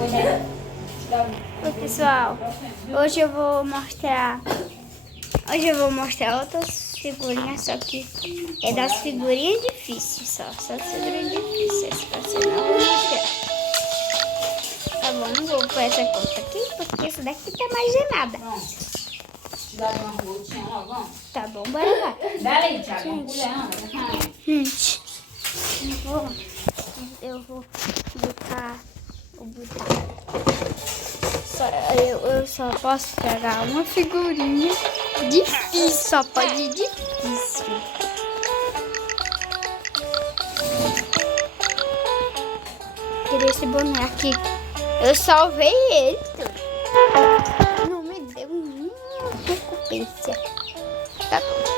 Oi, pessoal, hoje eu vou mostrar outras figurinhas, só que é das figurinhas difíceis, só das figurinhas difíceis, pra você não vou mostrar. Tá bom, não vou pôr essa conta aqui, porque essa daqui tá mais gelada. Tá bom, bora lá. Gente, eu vou botar o botão. Eu só posso pegar uma figurinha difícil, só pode ir difícil. Queria esse boné aqui. Eu salvei ele. Não me deu nenhuma recompensa. Tá bom.